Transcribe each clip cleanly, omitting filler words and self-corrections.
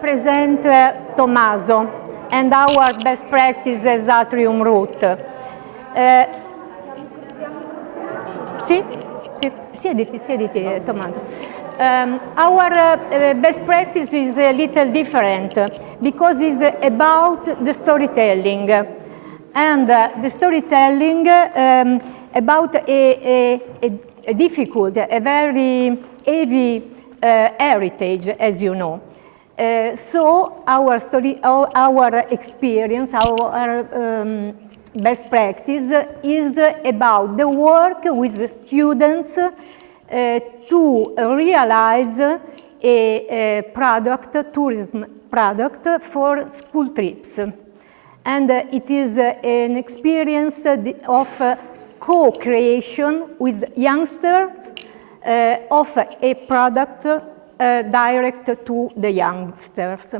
Present Tommaso and our best practice as ATRIUM route. Sì? Sì, siediti Tommaso. Our best practice is a little different because it's about the storytelling. And the storytelling about a difficult, a very heavy heritage, as you know. So our experience, our best practice is about the work with the students to realize a product, tourism product for school trips. And it is an experience of co-creation with youngsters of a product direct to the youngsters.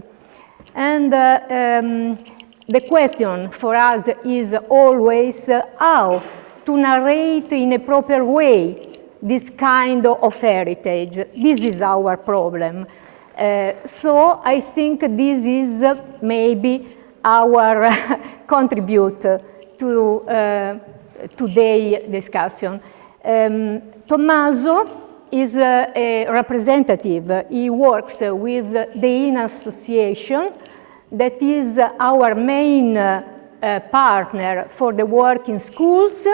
And the question for us is always how to narrate in a proper way this kind of heritage. This is our problem. So I think this is maybe our contribute to today's discussion. Tommaso is a representative. He works with the INA Association, that is our main partner for the work in schools,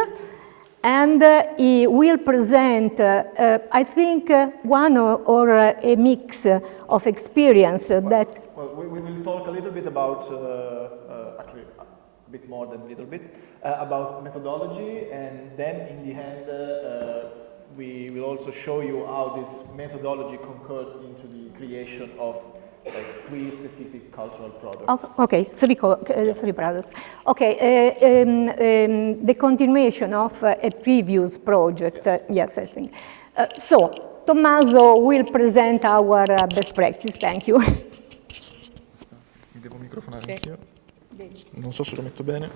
and he will present, I think, one or a mix of experience that... Well, we will talk a little bit about, actually a bit more than a little bit, about methodology, and then in the end we will also show you how this methodology concurred into the creation of like 3 specific cultural products. Okay, three products. Okay, the continuation of a previous project, yes, I think. So, Tommaso will present our best practice. Thank you. Mi devo microfonare anch'io. Non so se lo metto bene.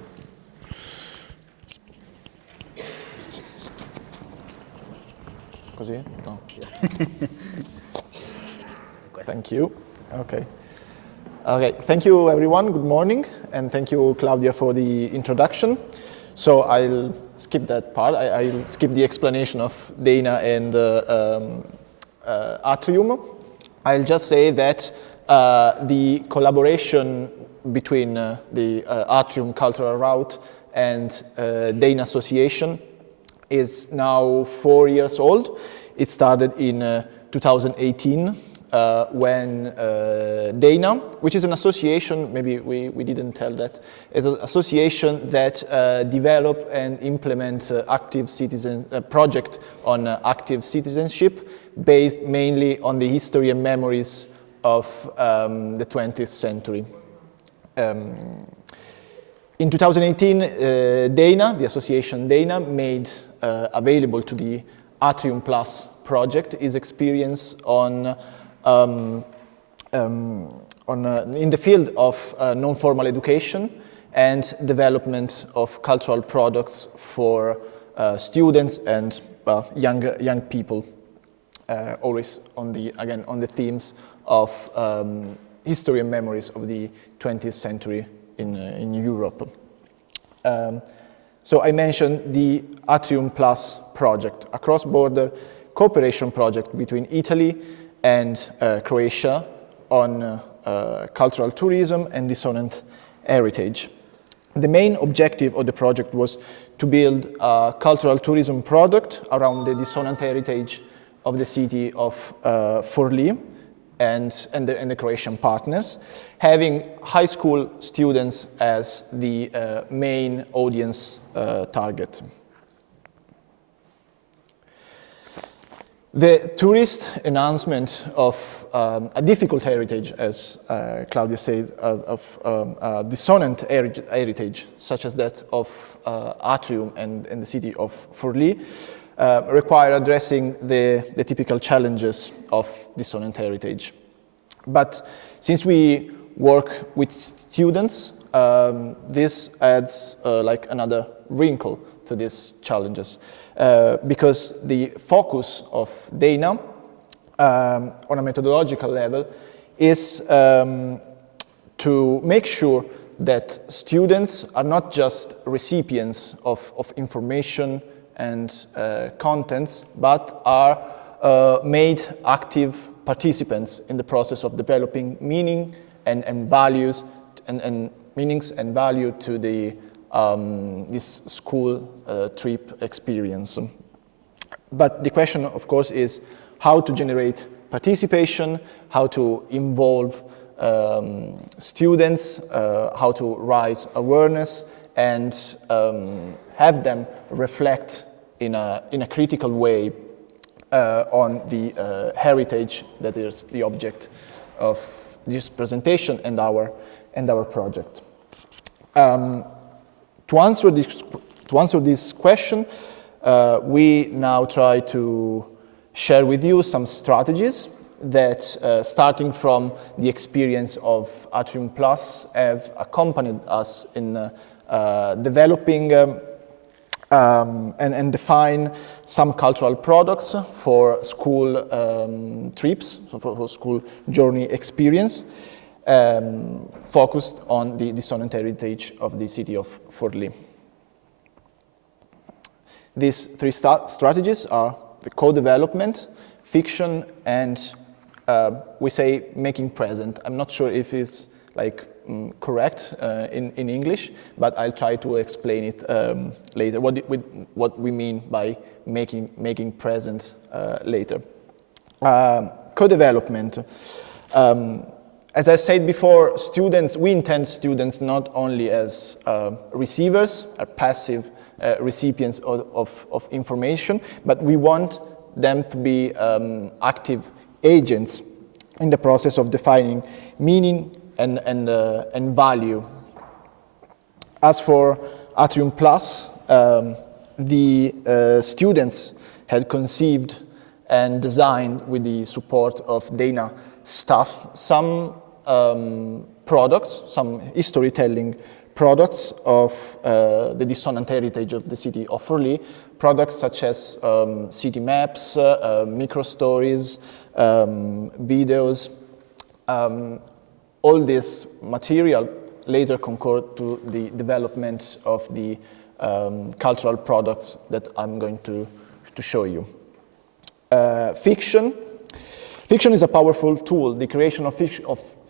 Così? No. Thank you. Okay. Okay, thank you everyone, good morning, and thank you Claudia for the introduction. So I'll skip that part, I'll skip the explanation of Dana and ATRIUM. I'll just say that the collaboration between the ATRIUM Cultural Route and Dana Association is now 4 years old. It started in 2018 when Dana, which is an association, maybe we didn't tell that, is an association that develop and implement active citizen project on active citizenship based mainly on the history and memories of the 20th century. In 2018, Dana, the association Dana, made available to the ATRIUM Plus project his experience in the field of non-formal education and development of cultural products for students and young people, always on the themes of history and memories of the 20th century in Europe. So I mentioned the ATRIUM Plus project, a cross-border cooperation project between Italy and Croatia on cultural tourism and dissonant heritage. The main objective of the project was to build a cultural tourism product around the dissonant heritage of the city of Forlì and the Croatian partners, having high school students as the main audience target. The tourist enhancement of a difficult heritage, as Claudia said, of dissonant heritage, such as that of ATRIUM and the city of Forlì, require addressing the typical challenges of dissonant heritage. But since we work with students, this adds like another wrinkle to these challenges. Because the focus of Dana on a methodological level is to make sure that students are not just recipients of information and contents, but are made active participants in the process of developing meaning and values and meanings and value to the this school trip experience. But the question, of course, is how to generate participation, how to involve students, how to raise awareness, and have them reflect in a critical way on the heritage that is the object of this presentation and our project. To answer this question, we now try to share with you some strategies that, starting from the experience of ATRIUM Plus, have accompanied us in developing and define some cultural products for school trips, so for school journey experience, focused on the dissonant heritage of the city of Forlì. These three strategies are the co-development, fiction, and we say making present. I'm not sure if it's like correct in English, but I'll try to explain it later, what we mean by making present later. Co-development. As I said before, we intend students not only as receivers, or passive recipients of information, but we want them to be active agents in the process of defining meaning and value. As for ATRIUM Plus, the students had conceived and designed, with the support of Dana staff, some products, some historytelling products of the dissonant heritage of the city of Forlì, products such as city maps, micro-stories, videos. All this material later concurred to the development of the cultural products that I'm going to show you. Fiction. Fiction is a powerful tool. The creation of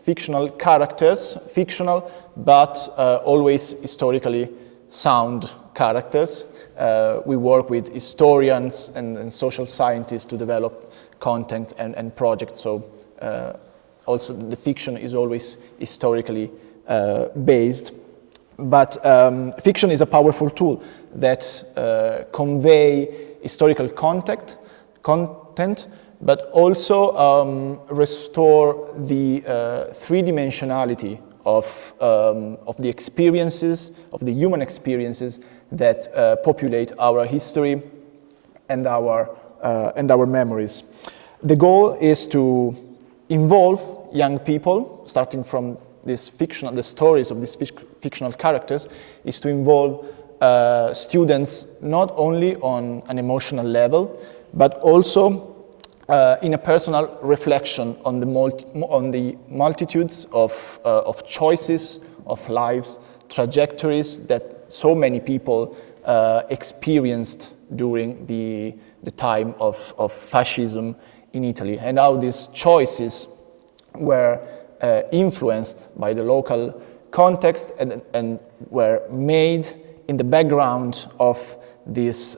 fictional characters, fictional but always historically sound characters. We work with historians and social scientists to develop content and projects, so also the fiction is always historically based. But fiction is a powerful tool that convey historical content, but also restore the three-dimensionality of the experiences, of the human experiences that populate our history and our memories. The goal is to involve young people, starting from the stories of these fictional characters, is to involve students not only on an emotional level, but also in a personal reflection on the multitudes of choices, of lives, trajectories that so many people experienced during the time of fascism in Italy, and how these choices were influenced by the local context and were made in the background of this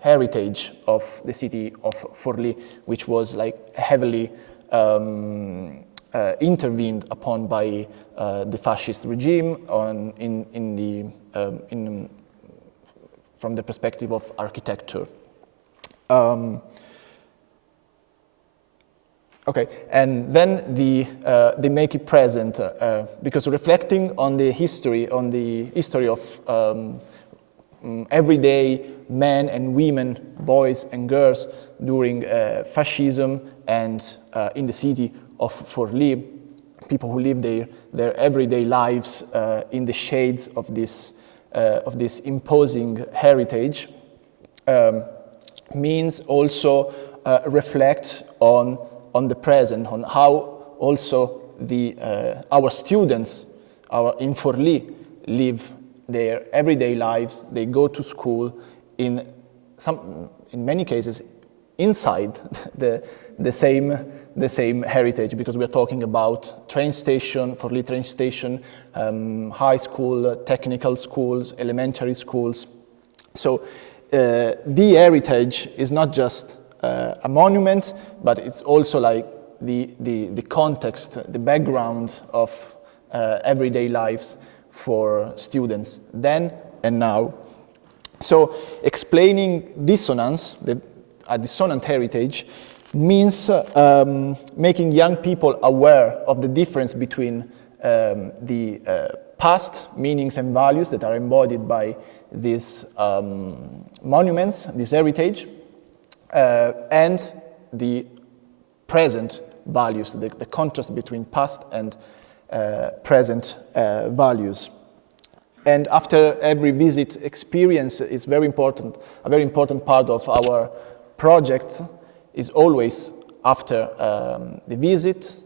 heritage of the city of Forlì, which was like heavily intervened upon by the fascist regime from the perspective of architecture. Okay, and then they make it present because reflecting on the history of everyday men and women, boys and girls during fascism and in the city of Forlì, people who live their everyday lives in the shades of this imposing heritage, means also reflect on the present, on how also our students in Forlì live their everyday lives. They go to school in many cases inside the same heritage, because we are talking about train station, Forlì train station, high school, technical schools, elementary schools. So the heritage is not just a monument, but it's also like the context, the background of everyday lives for students then and now. So explaining dissonance, a dissonant heritage, means making young people aware of the difference between the past meanings and values that are embodied by these monuments, this heritage, and the present values, the contrast between past and present values. And after every visit experience is very important. A very important part of our project is always after the visits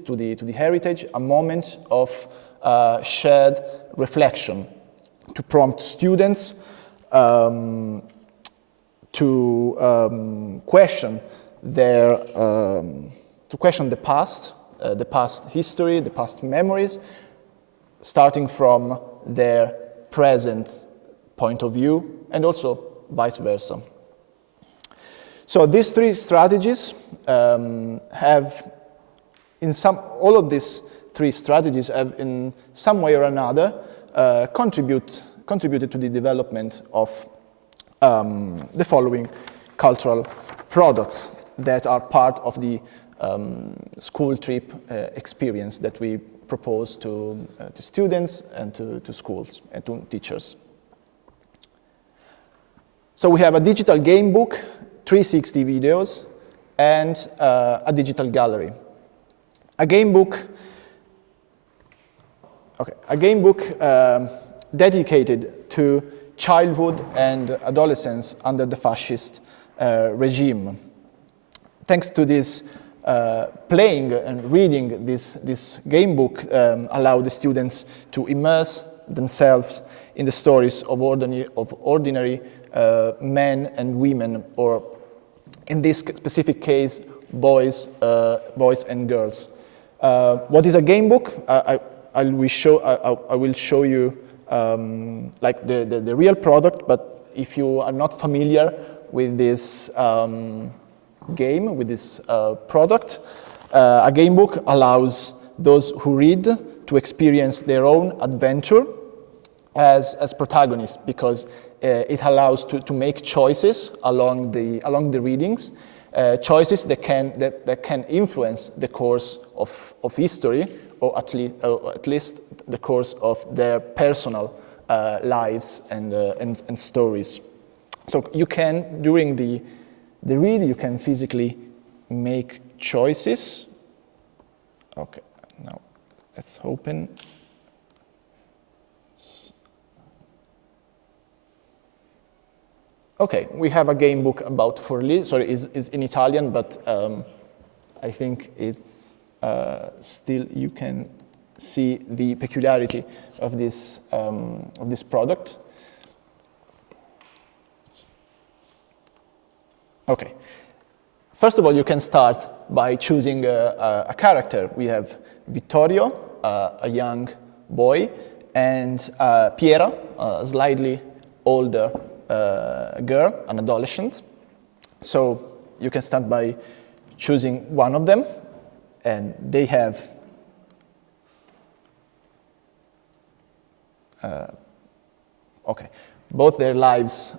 to the heritage, a moment of shared reflection to prompt students to question the past history, the past memories, starting from their present point of view, and also vice versa. So these three strategies all of these three strategies have in some way or another contributed to the development of the following cultural products that are part of the school trip experience that we propose to students and to schools and to teachers. So we have a digital game book, 360 videos, and a digital gallery. A game book dedicated to childhood and adolescence under the fascist regime. Thanks to this playing and reading this game book allow the students to immerse themselves in the stories of ordinary men and women, or in this specific case, boys and girls. What is a game book? I will show you like the real product, but if you are not familiar with this game, with this product, a game book allows those who read to experience their own adventure as protagonists, because it allows to make choices along the readings, choices that can influence the course of history, or at least the course of their personal lives and stories. So you can, during the read, you can physically make choices. Okay, now let's open. Okay, we have a game book about Forlì. Sorry, it's in Italian, but I think it's still, you can see the peculiarity of this product. Okay, first of all, you can start by choosing a character. We have Vittorio, a young boy, and Piera, a slightly older girl, an adolescent. So you can start by choosing one of them, and they have both their lives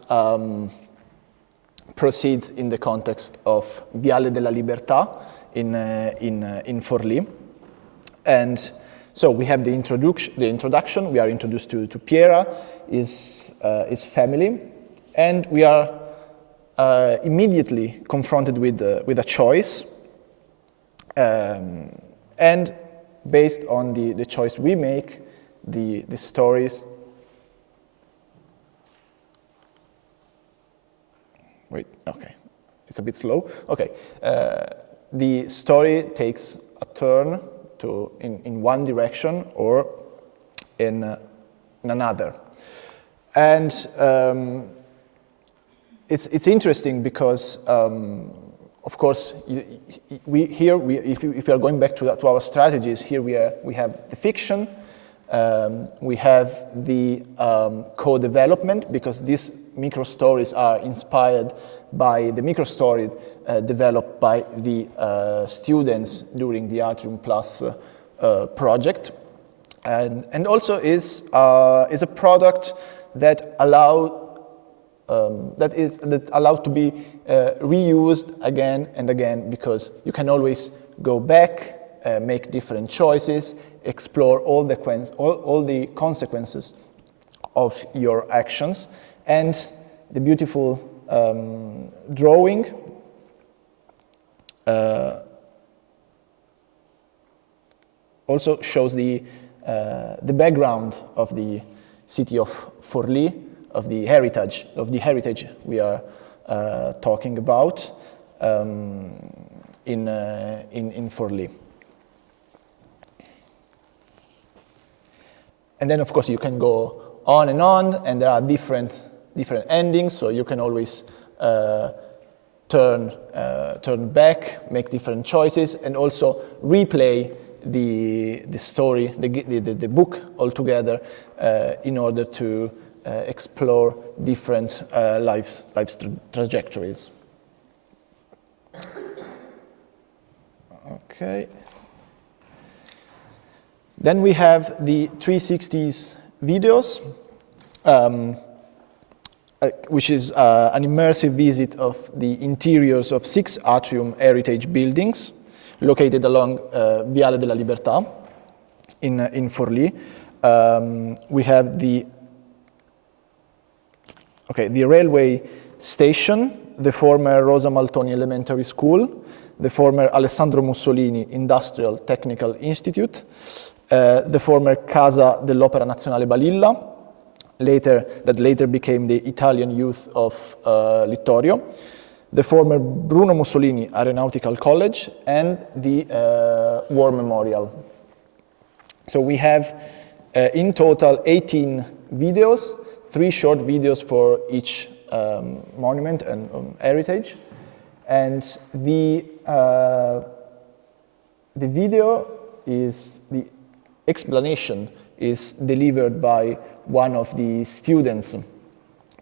proceeds in the context of Viale della Libertà in Forlì. And so we have the introduction. We are introduced to Piera, his family, and we are immediately confronted with a choice. And based on the choice we make, the stories. Wait, okay, it's a bit slow. Okay, the story takes a turn in one direction or in another. And it's interesting because, of course, if we are going back to our strategies, here we have the fiction, we have the co-development, because these micro-stories are inspired by the micro-story developed by the students during the ATRIUM Plus project, and also is a product that allowed to be reused again and again, because you can always go back, make different choices, explore all the consequences of your actions. And the beautiful drawing also shows the background of the city of Forlì, of the heritage we are talking about in Forlì. And then, of course, you can go on, and there are different endings, so you can always turn back, make different choices, and also replay the story, the book altogether, in order to explore different life trajectories. Okay. Then we have the 360s videos, which is an immersive visit of the interiors of 6 ATRIUM heritage buildings located along Viale della Libertà in Forlì. We have the railway station, the former Rosa Maltoni Elementary School, the former Alessandro Mussolini Industrial Technical Institute, the former Casa dell'Opera Nazionale Balilla, that later became the Italian Youth of Littorio, the former Bruno Mussolini Aeronautical College, and the War Memorial. So we have in total 18 videos, 3 short videos for each monument and heritage. And the video is, the explanation is delivered by one of the students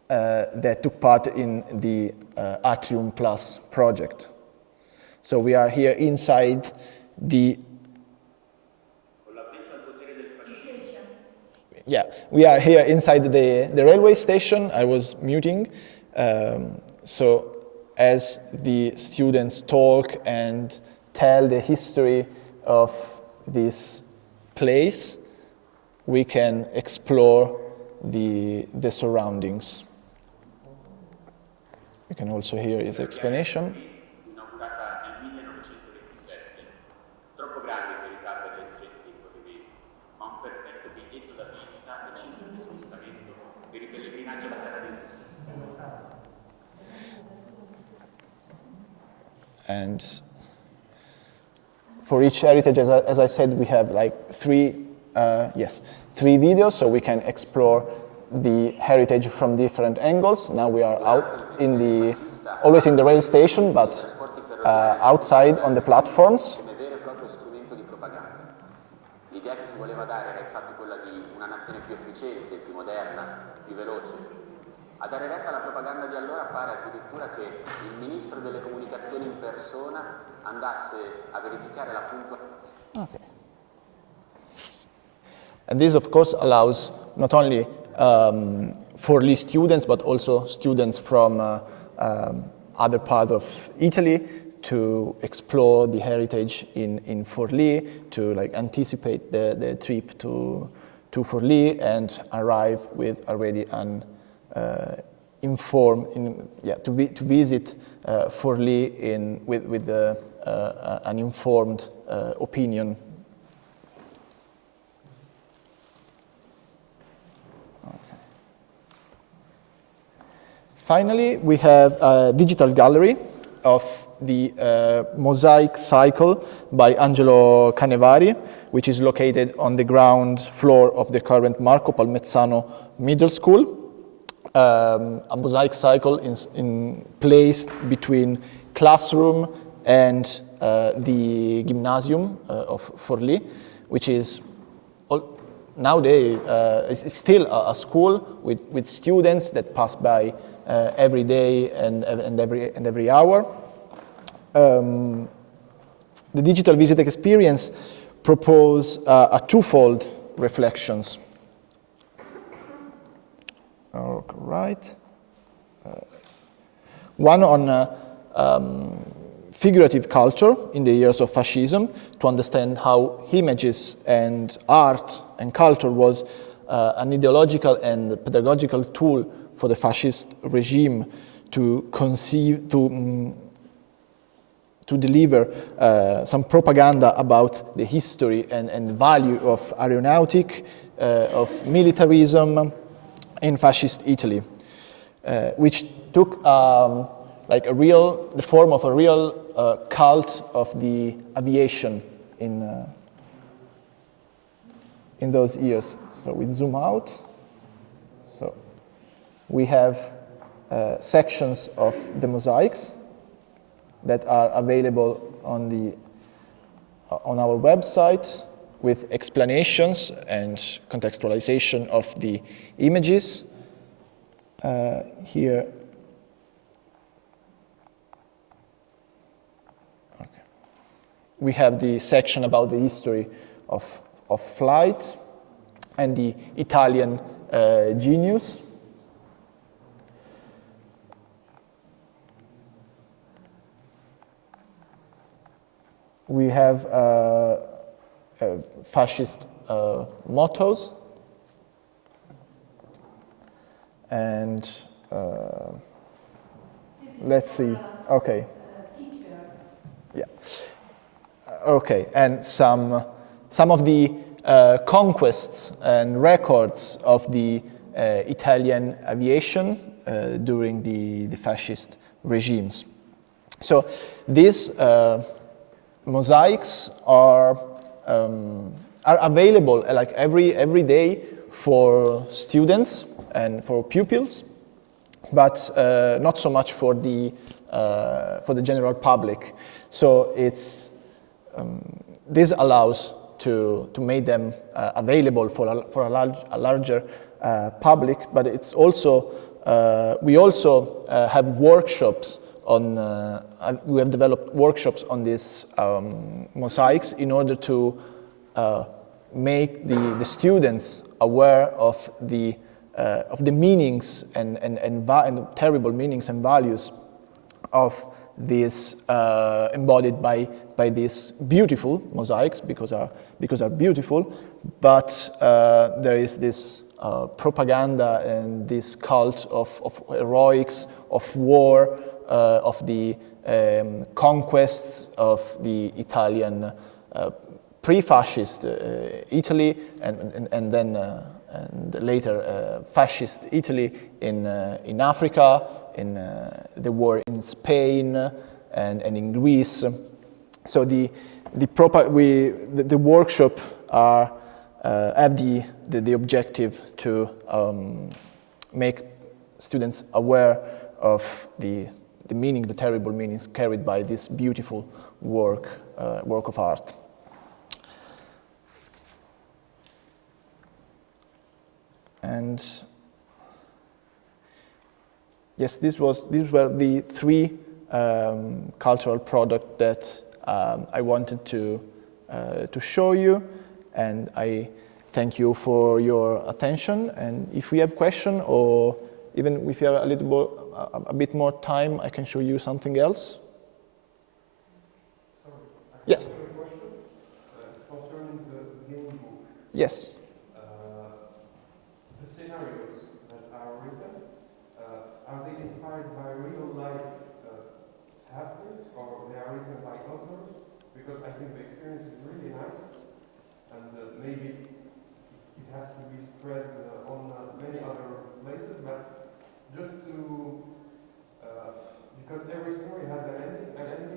that took part in the ATRIUM Plus project. So we are here inside the... Yeah, we are here inside the railway station. I was muting. So as the students talk and tell the history of this place, we can explore the surroundings. You can also hear his explanation. And for each heritage, as I said, we have like 3 videos, so we can explore the heritage from different angles. Now we are out always in the rail station, but outside on the platforms. L'idea che si voleva dare era infatti quella di una nazione più efficiente, più moderna, più veloce. A dare retta alla propaganda di allora pare addirittura che il ministro delle comunicazioni in persona andasse a verificare la puntualità. Okay. And this, of course, allows not only Forlì students, but also students from other parts of Italy to explore the heritage in Forlì, to like anticipate the trip to Forlì and arrive with already an to visit Forlì with an informed opinion. Okay. Finally, we have a digital gallery of the mosaic cycle by Angelo Canevari, which is located on the ground floor of the current Marco Palmezzano Middle School. A mosaic cycle is placed between classroom and the gymnasium of Forlì, which is nowadays is still a school with students that pass by every day and every hour. The digital visit experience proposes a twofold reflections. All right. One on figurative culture in the years of fascism, to understand how images and art and culture was an ideological and pedagogical tool for the fascist regime to conceive, to deliver some propaganda about the history and value of aeronautic, of militarism in fascist Italy, which took the form of a real cult of the aviation in those years. So we zoom out. So we have sections of the mosaics that are available on our website with explanations and contextualization of the images. Here. We have the section about the history of flight and the Italian genius. We have fascist mottos and let's see. Okay. Yeah. Okay, and some of the conquests and records of the Italian aviation during the fascist regimes. So these mosaics are available like every day for students and for pupils, but not so much for the general public. So this allows to make them available for a larger public, but it's also we also have workshops on we have developed workshops on these mosaics in order to make the students aware of the meanings and terrible meanings and values of this embodied by these beautiful mosaics because are beautiful, but there is this propaganda and this cult of heroics, of war, of the conquests of the Italian pre-fascist Italy and then and later fascist Italy in Africa, in the war in Spain and in Greece. So the workshop have the objective to make students aware of the meaning, the terrible meanings carried by this beautiful work of art. And yes, these were the three cultural products that I wanted to show you, and I thank you for your attention. And if we have questions, or even if you have a bit more time, I can show you something else. Sorry, yes. I have a question. It's concerning the game book. Yes. The scenarios that are written, are they inspired by real life happenings, or they are written by authors? Because I think the experience is really nice, and maybe it has to be spread on many other places, but just to, because every story has an ending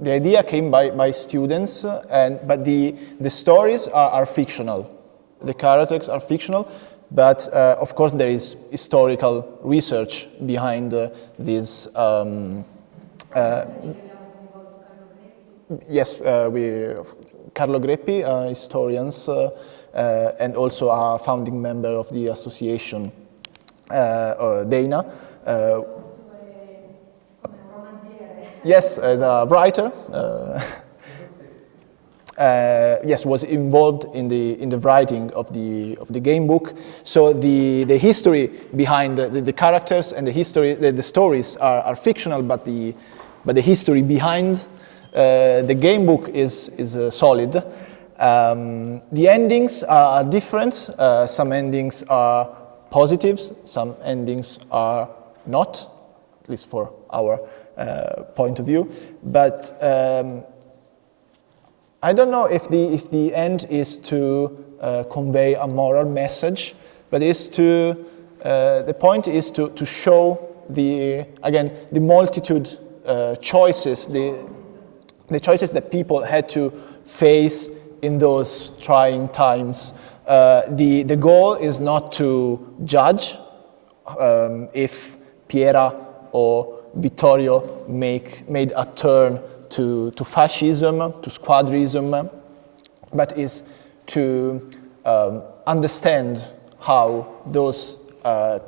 the idea came by students, but the stories are fictional. The characters are fictional, but of course there is historical research behind these. Yes, Carlo Greppi, historians, and also a founding member of the association, Dana. Yes, as a writer. Yes, was involved in the writing of the game book. So the history behind the characters and the stories are fictional, but the history behind the game book is solid. The endings are different. Some endings are positives, some endings are not, at least for our point of view. But I don't know if the end is to convey a moral message, but the point is to show the multitude choices, the choices that people had to face in those trying times. The goal is not to judge if Piera or Vittorio made a turn to fascism, to squadrism, but is to understand how those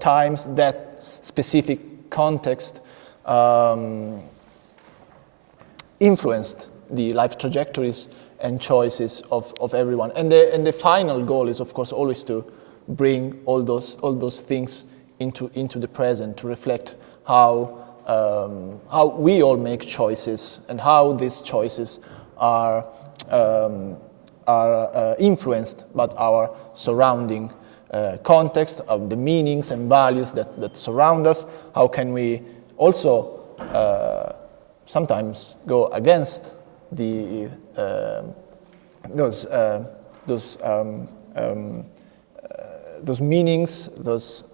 times, that specific context, influenced the life trajectories and choices of everyone. And the final goal is, of course, always to bring all those things into the present, to reflect how we all make choices and how these choices are influenced by our surrounding context, of the meanings and values that surround us. How can we also sometimes go against those meanings, those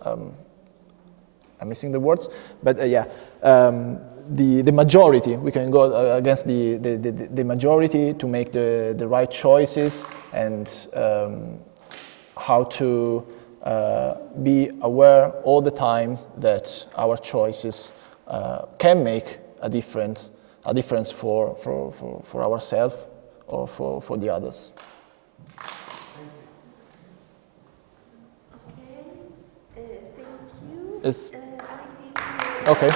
I'm missing the words, but the majority. We can go against the majority to make the right choices, and how to be aware all the time that our choices can make a difference for ourselves or for the others. Okay, thank you. It's, okay.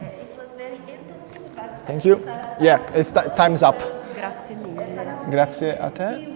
It was very interesting, but Thank you. Yeah, time's up. grazie mille. Grazie a te.